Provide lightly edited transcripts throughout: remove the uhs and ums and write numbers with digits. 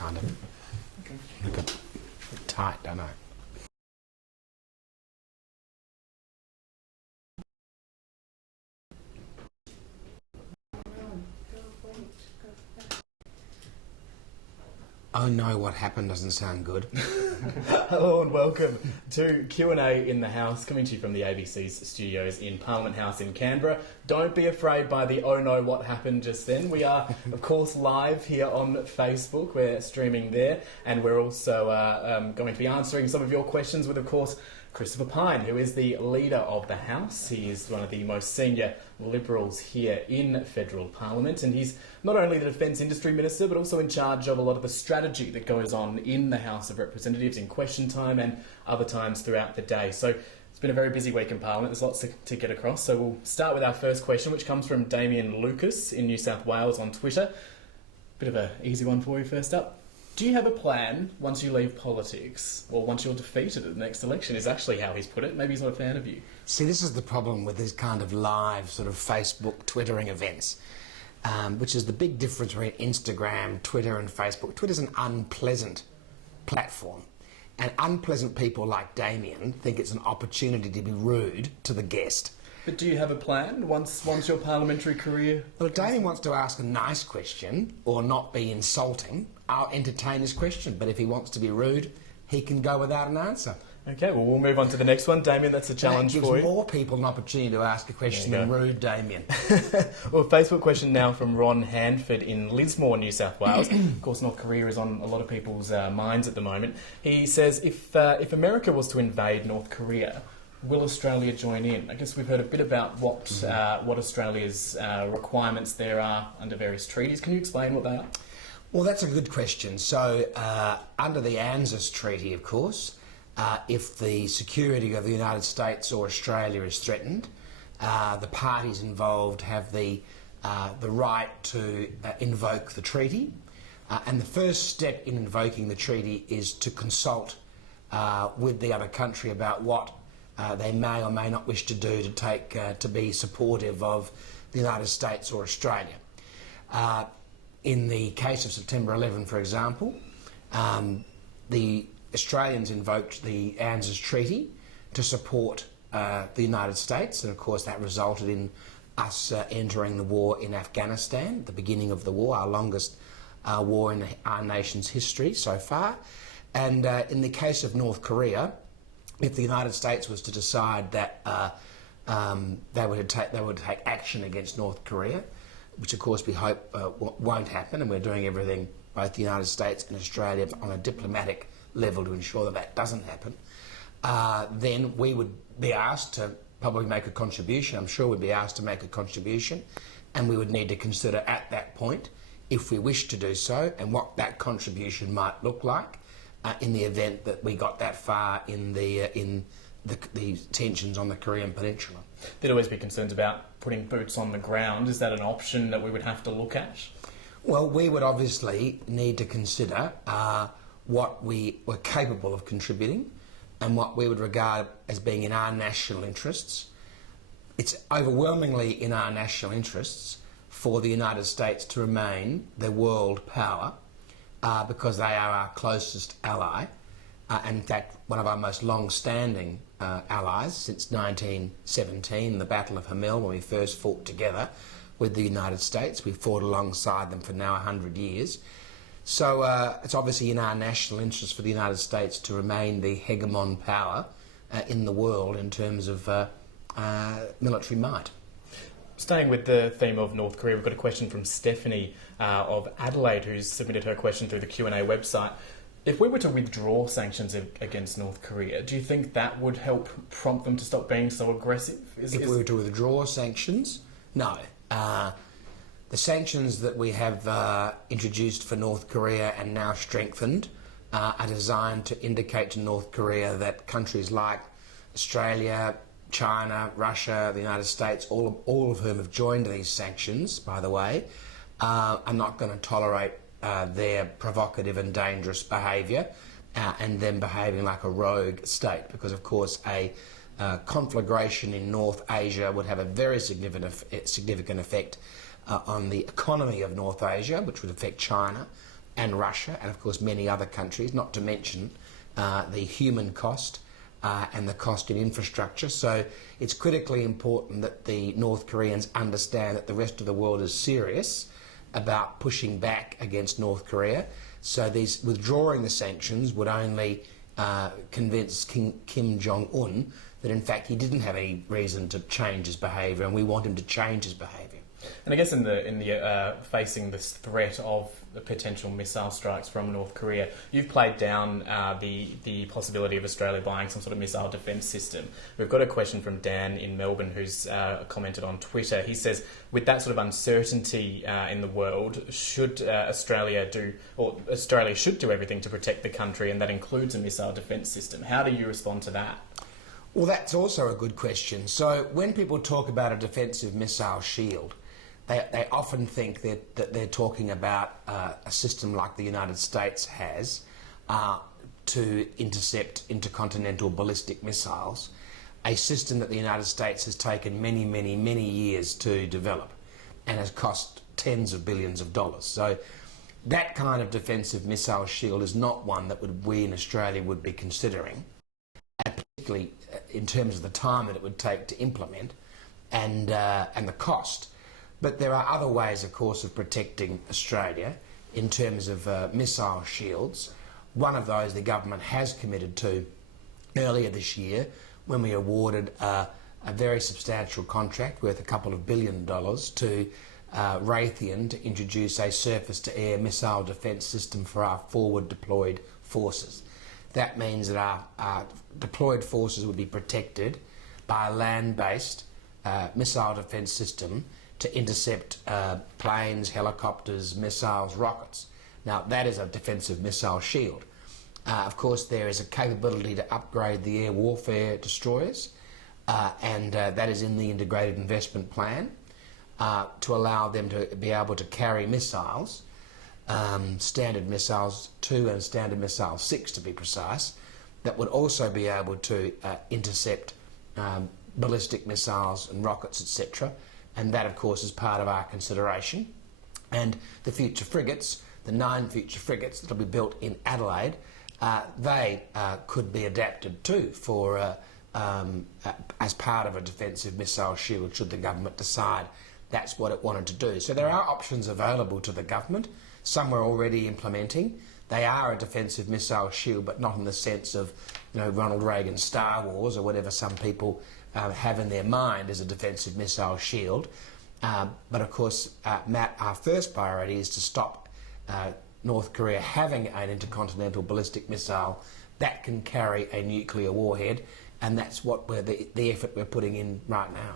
kind of look a bit tight, don't I? Oh no, what happened doesn't sound good. Hello and welcome to Q&A in the House, coming to you from the ABC's studios in Parliament House in Canberra. Don't be afraid by the oh no, what happened just then. We are, of course, live here on Facebook. We're streaming there, and we're also going to be answering some of your questions with, of course, Christopher Pyne, who is the leader of the House. He is one of the most senior Liberals here in Federal Parliament, and he's not only the Defence Industry Minister, but also in charge of a lot of the strategy that goes on in the House of Representatives in question time and other times throughout the day. So it's been a very busy week in Parliament. There's lots to get across. So we'll start with our first question, which comes from Damien Lucas in New South Wales on Twitter. Bit of an easy one for you first up. Do you have a plan once you leave politics, or once you're defeated at the next election, is actually how he's put it. Maybe he's not a fan of you. See, this is the problem with these kind of live sort of Facebook, Twittering events, which is the big difference between Instagram, Twitter and Facebook. Twitter's an unpleasant platform, and unpleasant people like Damien think it's an opportunity to be rude to the guest. But do you have a plan once your parliamentary career... Well, if Damien wants to ask a nice question or not be insulting, I'll entertain his question. But if he wants to be rude, he can go without an answer. Okay, well, we'll move on to the next one. Damien, that's a challenge for you. That gives more people an opportunity to ask a question than rude Damien. Well, Facebook question now from Ron Hanford in Lismore, New South Wales. Of course, North Korea is on a lot of people's minds at the moment. He says, if America was to invade North Korea, will Australia join in? I guess we've heard a bit about what Australia's requirements there are under various treaties. Can you explain what they are? Well, that's a good question. So, under the ANZUS Treaty, of course, if the security of the United States or Australia is threatened, the parties involved have the right to invoke the treaty. And the first step in invoking the treaty is to consult with the other country about what they may or may not wish to do to be supportive of the United States or Australia. In the case of September 11, for example, the Australians invoked the ANZUS Treaty to support the United States, and of course that resulted in us entering the war in Afghanistan, the beginning of the war, our longest war in our nation's history so far. And in the case of North Korea, if the United States was to decide that they would take action against North Korea, which of course we hope won't happen, and we're doing everything, both the United States and Australia, on a diplomatic level to ensure that that doesn't happen, then we would be asked to probably make a contribution. I'm sure we'd be asked to make a contribution, and we would need to consider at that point, if we wish to do so, and what that contribution might look like in the event that we got that far in the tensions on the Korean Peninsula. There'd always be concerns about putting boots on the ground. Is that an option that we would have to look at? Well, we would obviously need to consider what we were capable of contributing and what we would regard as being in our national interests. It's overwhelmingly in our national interests for the United States to remain the world power because they are our closest ally. And in fact, one of our most long-standing allies since 1917, the Battle of Hamel, when we first fought together with the United States. We fought alongside them for now 100 years. So it's obviously in our national interest for the United States to remain the hegemon power in the world in terms of military might. Staying with the theme of North Korea, we've got a question from Stephanie of Adelaide, who's submitted her question through the Q&A website. If we were to withdraw sanctions against North Korea, do you think that would help prompt them to stop being so aggressive? If we were to withdraw sanctions? No. The sanctions that we have introduced for North Korea and now strengthened are designed to indicate to North Korea that countries like Australia, China, Russia, the United States, all of whom have joined these sanctions, by the way, are not going to tolerate their provocative and dangerous behaviour and them behaving like a rogue state, because of course a conflagration in North Asia would have a very significant effect on the economy of North Asia, which would affect China, and Russia, and of course many other countries, not to mention the human cost and the cost in infrastructure. So it's critically important that the North Koreans understand that the rest of the world is serious about pushing back against North Korea. So these withdrawing the sanctions would only convince Kim Jong-un that in fact he didn't have any reason to change his behaviour, and we want him to change his behaviour. And I guess in the facing this threat of the potential missile strikes from North Korea, you've played down the possibility of Australia buying some sort of missile defence system. We've got a question from Dan in Melbourne who's commented on Twitter. He says, with that sort of uncertainty in the world, should Australia should do everything to protect the country, and that includes a missile defence system. How do you respond to that? Well, that's also a good question. So when people talk about a defensive missile shield, they often think that they're talking about a system like the United States has to intercept intercontinental ballistic missiles, a system that the United States has taken many, many, many years to develop and has cost tens of billions of dollars. So that kind of defensive missile shield is not one that we in Australia would be considering, and particularly in terms of the time that it would take to implement and the cost. But there are other ways, of course, of protecting Australia in terms of missile shields. One of those the government has committed to earlier this year when we awarded a very substantial contract worth a couple of $2 billion to Raytheon to introduce a surface-to-air missile defence system for our forward deployed forces. That means that our deployed forces would be protected by a land-based missile defence system to intercept planes, helicopters, missiles, rockets. Now, that is a defensive missile shield. Of course, there is a capability to upgrade the air warfare destroyers, and that is in the integrated investment plan to allow them to be able to carry missiles, standard missiles 2 and standard missile 6 to be precise, that would also be able to intercept ballistic missiles and rockets, etc. And that, of course, is part of our consideration. And the future frigates, the 9 future frigates that will be built in Adelaide, they could be adapted too for as part of a defensive missile shield should the government decide that's what it wanted to do. So there are options available to the government. Some we're already implementing. They are a defensive missile shield, but not in the sense of, Ronald Reagan's Star Wars or whatever some people have in their mind as a defensive missile shield. But of course, Matt, our first priority is to stop North Korea having an intercontinental ballistic missile that can carry a nuclear warhead, and that's what the effort we're putting in right now.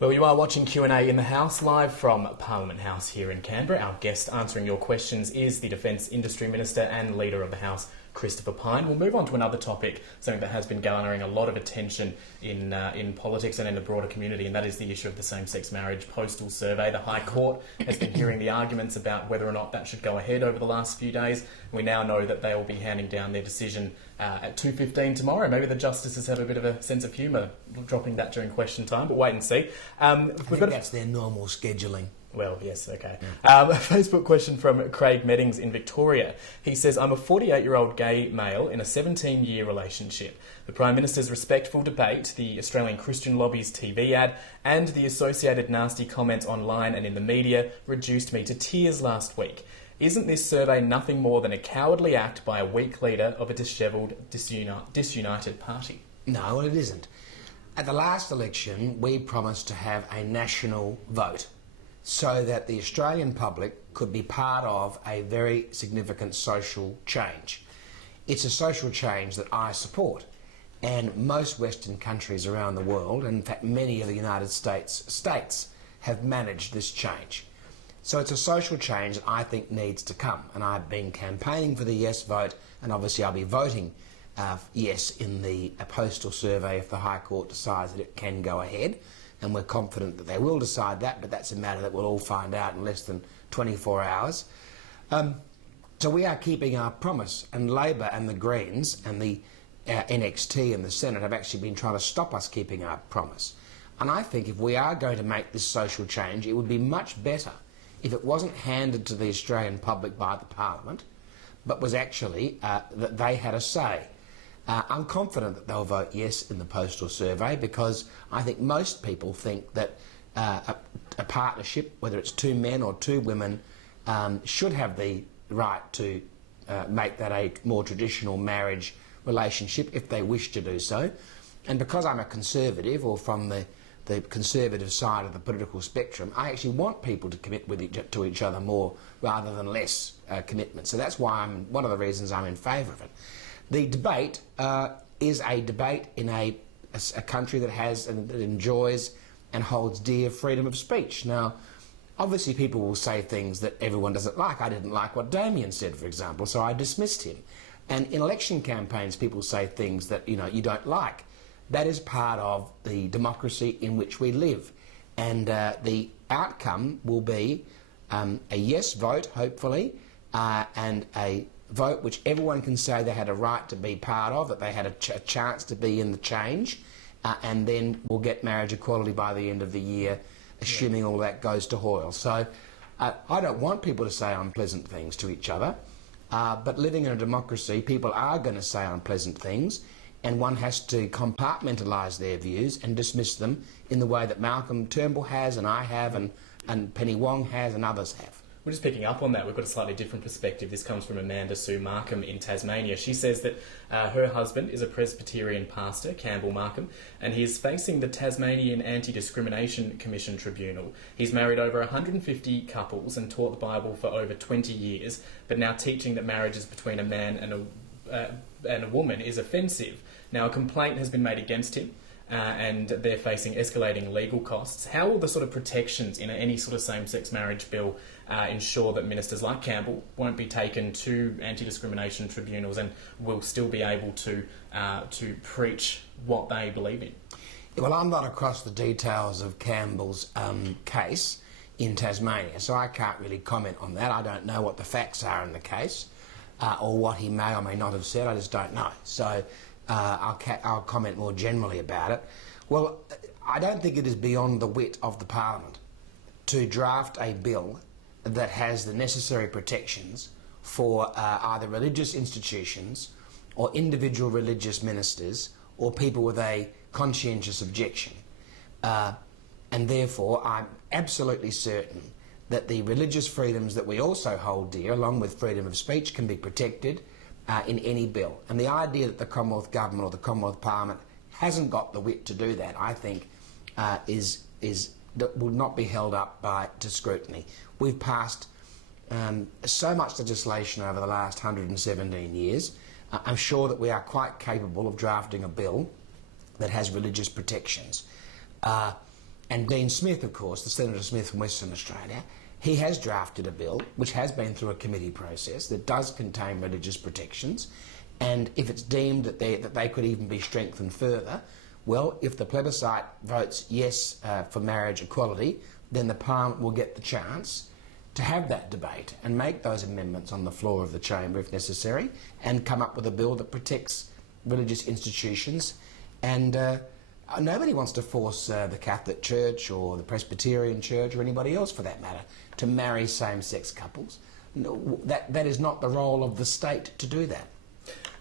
Well, you are watching Q&A in the House, live from Parliament House here in Canberra. Our guest answering your questions is the Defence Industry Minister and Leader of the House, Christopher Pyne. We'll move on to another topic, something that has been garnering a lot of attention in politics and in the broader community, and that is the issue of the same-sex marriage postal survey. The High Court has been hearing the arguments about whether or not that should go ahead over the last few days. We now know that they will be handing down their decision at 2:15 tomorrow. Maybe the justices have a bit of a sense of humour dropping that during question time, but wait and see. That's their normal scheduling. Well, yes, okay. A Facebook question from Craig Meddings in Victoria. He says, I'm a 48-year-old gay male in a 17-year relationship. The Prime Minister's respectful debate, the Australian Christian Lobby's TV ad, and the associated nasty comments online and in the media reduced me to tears last week. Isn't this survey nothing more than a cowardly act by a weak leader of a dishevelled, disunited party? No, well, it isn't. At the last election, we promised to have a national vote so that the Australian public could be part of a very significant social change. It's a social change that I support, and most Western countries around the world, and in fact many of the United States have managed this change. So it's a social change that I think needs to come, and I've been campaigning for the yes vote, and obviously I'll be voting yes in the postal survey if the High Court decides that it can go ahead. And we're confident that they will decide that, but that's a matter that we'll all find out in less than 24 hours. So we are keeping our promise, and Labor and the Greens and the NXT and the Senate have actually been trying to stop us keeping our promise. And I think if we are going to make this social change, it would be much better if it wasn't handed to the Australian public by the Parliament, but was actually that they had a say. I'm confident that they'll vote yes in the postal survey, because I think most people think that a partnership, whether it's two men or two women, should have the right to make that a more traditional marriage relationship if they wish to do so. And because I'm a conservative, or from the conservative side of the political spectrum, I actually want people to commit to each other more rather than less commitment. So that's why one of the reasons I'm in favour of it. The debate is a debate in a country that has and that enjoys and holds dear freedom of speech. Now, obviously people will say things that everyone doesn't like. I didn't like what Damien said, for example, so I dismissed him. And in election campaigns, people say things that, you don't like. That is part of the democracy in which we live. And the outcome will be a yes vote, hopefully, and a vote which everyone can say they had a right to be part of, that they had a chance to be in the change, and then we'll get marriage equality by the end of the year, assuming all that goes to Hoyle. So I don't want people to say unpleasant things to each other, but living in a democracy, people are going to say unpleasant things, and one has to compartmentalise their views and dismiss them in the way that Malcolm Turnbull has, and I have, and Penny Wong has, and others have. We're just picking up on that. We've got a slightly different perspective. This comes from Amanda Sue Markham in Tasmania. She says that her husband is a Presbyterian pastor, Campbell Markham, and he is facing the Tasmanian Anti-Discrimination Commission Tribunal. He's married over 150 couples and taught the Bible for over 20 years, but now teaching that marriages between a man and a woman is offensive. Now, a complaint has been made against him, and they're facing escalating legal costs. How will the sort of protections in any sort of same-sex marriage bill ensure that ministers like Campbell won't be taken to anti-discrimination tribunals and will still be able to preach what they believe in? Well, I'm not across the details of Campbell's case in Tasmania, so I can't really comment on that. I don't know what the facts are in the case, or what he may or may not have said. I just don't know. So I'll comment more generally about it. Well, I don't think it is beyond the wit of the Parliament to draft a bill that has the necessary protections for either religious institutions or individual religious ministers or people with a conscientious objection. And therefore, I'm absolutely certain that the religious freedoms that we also hold dear, along with freedom of speech, can be protected in any bill. And the idea that the Commonwealth Government or the Commonwealth Parliament hasn't got the wit to do that, I think, will not be held up to scrutiny. We've passed so much legislation over the last 117 years. I'm sure that we are quite capable of drafting a bill that has religious protections. And Dean Smith, of course, the Senator Smith from Western Australia, he has drafted a bill which has been through a committee process that does contain religious protections, and if it's deemed that they could even be strengthened further, well, if the plebiscite votes yes for marriage equality, then the Parliament will get the chance to have that debate and make those amendments on the floor of the chamber if necessary, and come up with a bill that protects religious institutions. And nobody wants to force the Catholic Church or the Presbyterian Church or anybody else for that matter to marry same-sex couples. No, that is not the role of the state to do that.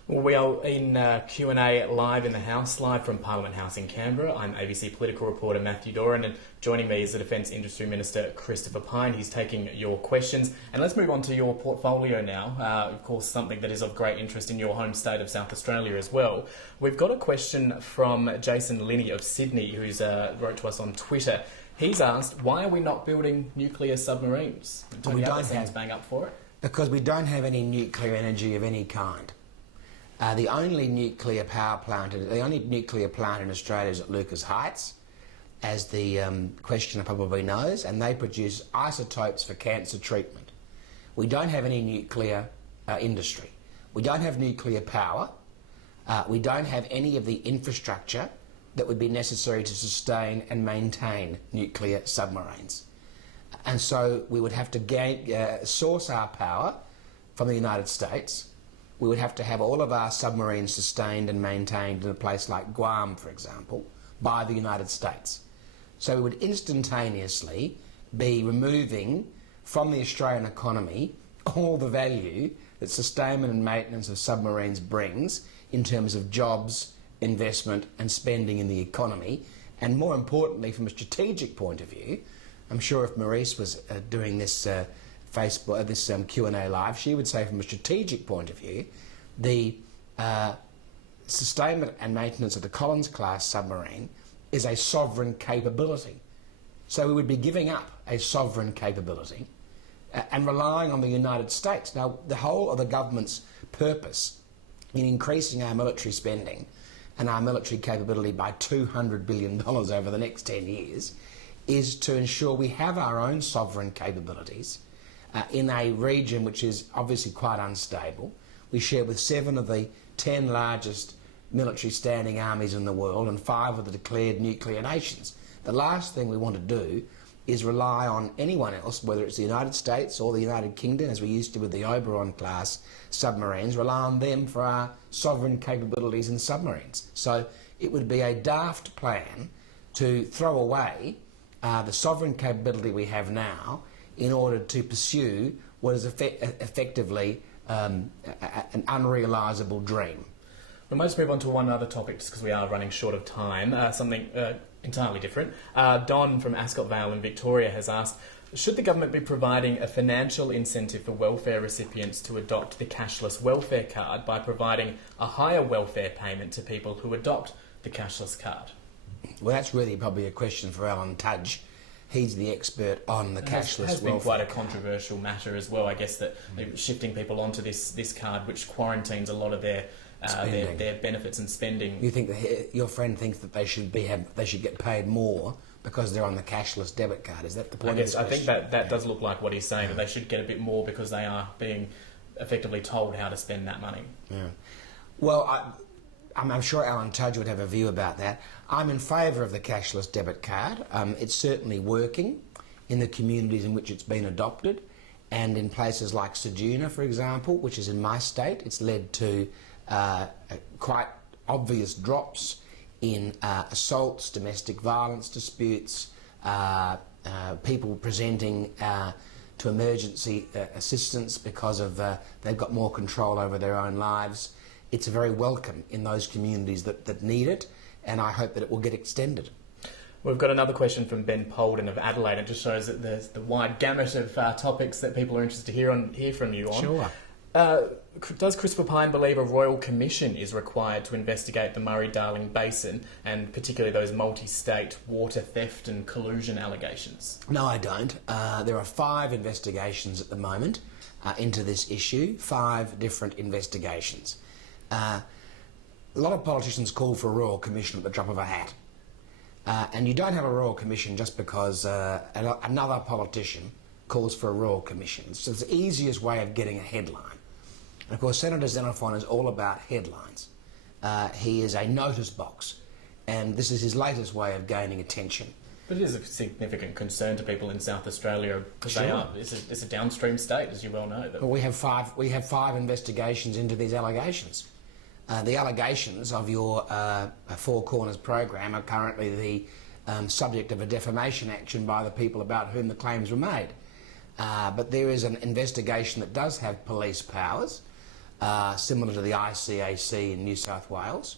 Well, we are in Q&A live in the House, live from Parliament House in Canberra. I'm ABC political reporter Matthew Doran, and joining me is the Defence Industry Minister Christopher Pyne. He's taking your questions. And let's move on to your portfolio now. Of course, something that is of great interest in your home state of South Australia as well. We've got a question from Jason Linney of Sydney, who's wrote to us on Twitter. He's asked, why are we not building nuclear submarines? Well, we don't have, bang up for it. Because we don't have any nuclear energy of any kind. The only nuclear power plant, the only nuclear plant in Australia is at Lucas Heights, as the questioner probably knows, and they produce isotopes for cancer treatment. We don't have any nuclear industry. We don't have nuclear power. We don't have any of the infrastructure that would be necessary to sustain and maintain nuclear submarines. And so we would have to source our power from the United States. We would have to have all of our submarines sustained and maintained in a place like Guam, for example, by the United States. So we would instantaneously be removing from the Australian economy all the value that sustainment and maintenance of submarines brings in terms of jobs, investment and spending in the economy, and more importantly from a strategic point of view. I'm sure if Maurice was doing this Q&A live, she would say from a strategic point of view, the sustainment and maintenance of the Collins-class submarine is a sovereign capability. So we would be giving up a sovereign capability and relying on the United States. Now, the whole of the government's purpose in increasing our military spending and our military capability by $200 billion over the next 10 years is to ensure we have our own sovereign capabilities in a region which is obviously quite unstable. We share with 7 of the 10 largest military standing armies in the world and 5 of the declared nuclear nations. The last thing we want to do is rely on anyone else, whether it's the United States or the United Kingdom, as we used to with the Oberon-class submarines, rely on them for our sovereign capabilities in submarines. So it would be a daft plan to throw away the sovereign capability we have now in order to pursue what is effectively an unrealisable dream. We might just move on to one other topic just because we are running short of time, something entirely different. Don from Ascot Vale in Victoria has asked, should the government be providing a financial incentive for welfare recipients to adopt the cashless welfare card by providing a higher welfare payment to people who adopt the cashless card? Well, that's really probably a question for Alan Tudge. He's the expert on the cashless welfare. It has been quite a controversial matter as well, I guess, that shifting people onto this card, which quarantines a lot of their benefits and spending. You think that your friend thinks that they should get paid more because they're on the cashless debit card? Is that the point? I think that does look like what he's saying, that they should get a bit more because they are being effectively told how to spend that money. Yeah. Well, I'm sure Alan Tudge would have a view about that. I'm in favour of the cashless debit card. It's certainly working in the communities in which it's been adopted, and in places like Ceduna, for example, which is in my state, it's led to quite obvious drops in assaults, domestic violence disputes, people presenting to emergency assistance because of they've got more control over their own lives. It's very welcome in those communities that need it, and I hope that it will get extended. We've got another question from Ben Polden of Adelaide. It just shows that there's the wide gamut of topics that people are interested to hear from you on. Sure. Does Christopher Pyne believe a royal commission is required to investigate the Murray-Darling Basin, and particularly those multi-state water theft and collusion allegations? No, I don't. There are 5 investigations at the moment into this issue, 5 different investigations. A lot of politicians call for a royal commission at the drop of a hat. And you don't have a royal commission just because another politician calls for a royal commission. So it's the easiest way of getting a headline. And of course, Senator Xenophon is all about headlines. He is a notice box, and this is his latest way of gaining attention. But it is a significant concern to people in South Australia because Sure. It's a downstream state, as you well know. Well, we have 5 investigations into these allegations. The allegations of your Four Corners program are currently the subject of a defamation action by the people about whom the claims were made. But there is an investigation that does have police powers, similar to the ICAC in New South Wales,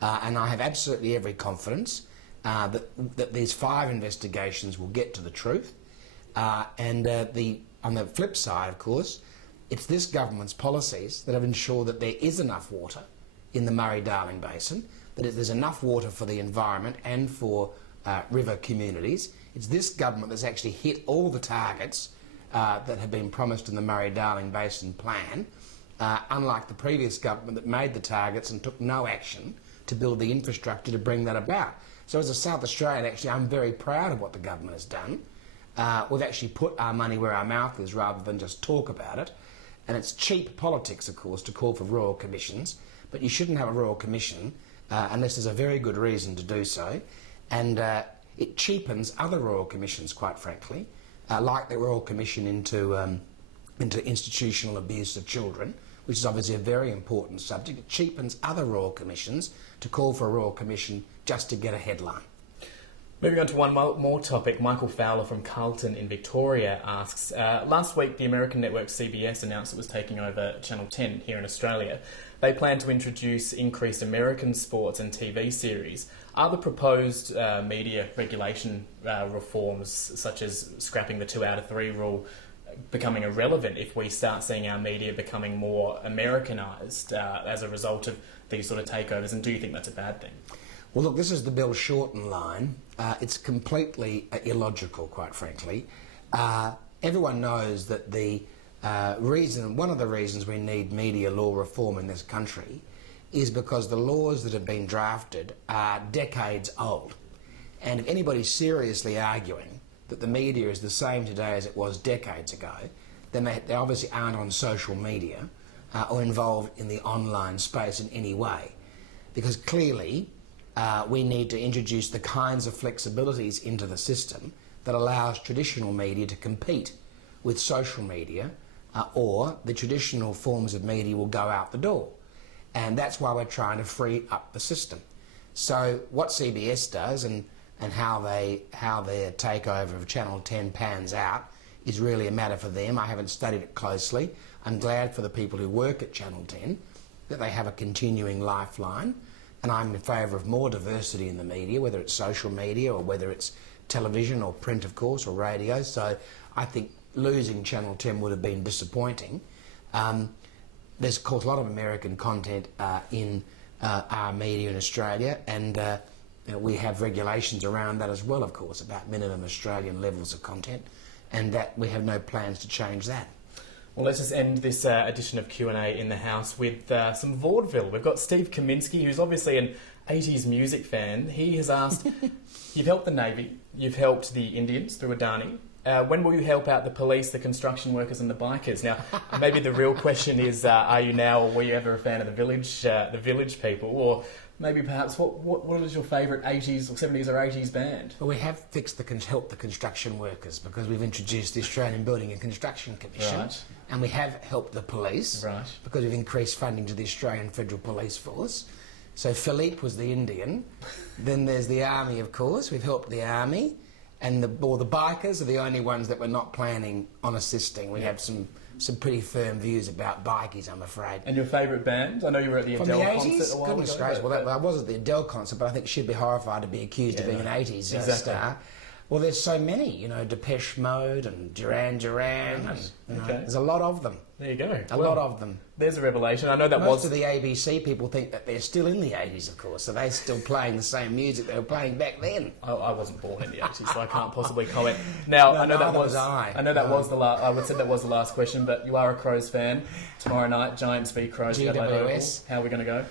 and I have absolutely every confidence that these 5 investigations will get to the truth. And on the flip side, of course, it's this government's policies that have ensured that there is enough water in the Murray-Darling Basin, that there's enough water for the environment and for river communities. It's this government that's actually hit all the targets that have been promised in the Murray-Darling Basin plan, unlike the previous government that made the targets and took no action to build the infrastructure to bring that about. So as a South Australian, actually, I'm very proud of what the government has done. We've actually put our money where our mouth is rather than just talk about it. And it's cheap politics, of course, to call for royal commissions, but you shouldn't have a royal commission unless there's a very good reason to do so. And it cheapens other royal commissions, quite frankly, like the Royal Commission into institutional abuse of children, which is obviously a very important subject. It cheapens other royal commissions to call for a royal commission just to get a headline. Moving on to one more topic, Michael Fowler from Carlton in Victoria asks, last week the American network CBS announced it was taking over Channel 10 here in Australia. They plan to introduce increased American sports and TV series. Are the proposed media regulation reforms, such as scrapping the 2 out of 3 rule, becoming irrelevant if we start seeing our media becoming more Americanised as a result of these sort of takeovers? And do you think that's a bad thing? Well, look, this is the Bill Shorten line. It's completely illogical, quite frankly. Everyone knows that one of the reasons we need media law reform in this country is because the laws that have been drafted are decades old. And if anybody's seriously arguing that the media is the same today as it was decades ago, then they obviously aren't on social media or involved in the online space in any way. Because clearly, we need to introduce the kinds of flexibilities into the system that allows traditional media to compete with social media, or the traditional forms of media will go out the door. And that's why we're trying to free up the system. So what CBS does and how their takeover of Channel 10 pans out is really a matter for them. I haven't studied it closely. I'm glad for the people who work at Channel 10 that they have a continuing lifeline. And I'm in favour of more diversity in the media, whether it's social media or whether it's television or print, of course, or radio. So I think losing Channel 10 would have been disappointing. There's, of course, a lot of American content in our media in Australia, and we have regulations around that as well, of course, about minimum Australian levels of content, and that we have no plans to change that. Well, let's just end this edition of Q&A in the house with some vaudeville. We've got Steve Kaminsky, who's obviously an 80s music fan. He has asked, you've helped the Navy, you've helped the Indians through Adani. When will you help out the police, the construction workers and the bikers? Now, maybe the real question is, are you now or were you ever a fan of the village people? Or maybe perhaps what is your favourite 80s or 70s or 80s band? Well, we have helped the construction workers because we've introduced the Australian Building and Construction Commission. Right. And we have helped the police because we've increased funding to the Australian Federal Police Force. So Philippe was the Indian. Then there's the Army, of course. We've helped the Army. And the bikers are the only ones that we're not planning on assisting. We have some pretty firm views about bikies, I'm afraid. And your favourite band? I know you were at the Adele concert a while ago. Goodness gracious. Well, I was at the Adele concert, but I think she'd be horrified to be accused of being an 80s star. Well, there's so many, Depeche Mode and Duran Duran, and there's a lot of them. There you go. A lot of them. There's a revelation. I know that most of the ABC people think that they're still in the 80s, of course, so they're still playing the same music they were playing back then. I wasn't born in the 80s, so I can't possibly comment. Now, I know that was the last. I would say that was the last question, but you are a Crows fan. Tomorrow night, Giants v Crows. GWS. How are we going to go?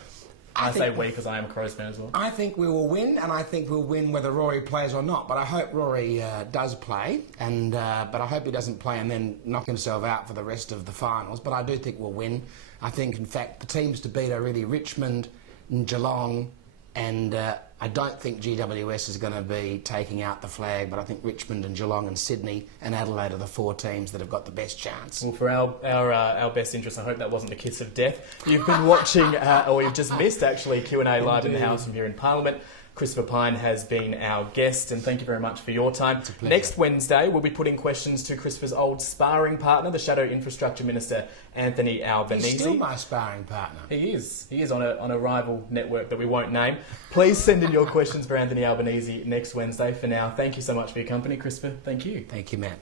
I say we because I am a Crows fan as well. I think we will win, and I think we'll win whether Rory plays or not. But I hope Rory does play, but I hope he doesn't play and then knock himself out for the rest of the finals. But I do think we'll win. I think, in fact, the teams to beat are really Richmond and Geelong, and I don't think GWS is going to be taking out the flag, but I think Richmond and Geelong and Sydney and Adelaide are the 4 teams that have got the best chance. Well, for our best interest, I hope that wasn't a kiss of death. You've been watching, or you've just missed actually, Q&A live in the house from here in Parliament. Christopher Pyne has been our guest, and thank you very much for your time. It's a pleasure. Next Wednesday, we'll be putting questions to Christopher's old sparring partner, the Shadow Infrastructure Minister, Anthony Albanese. He's still my sparring partner. He is. He is on a rival network that we won't name. Please send in your questions for Anthony Albanese next Wednesday. For now, thank you so much for your company, Christopher. Thank you. Thank you, Matt.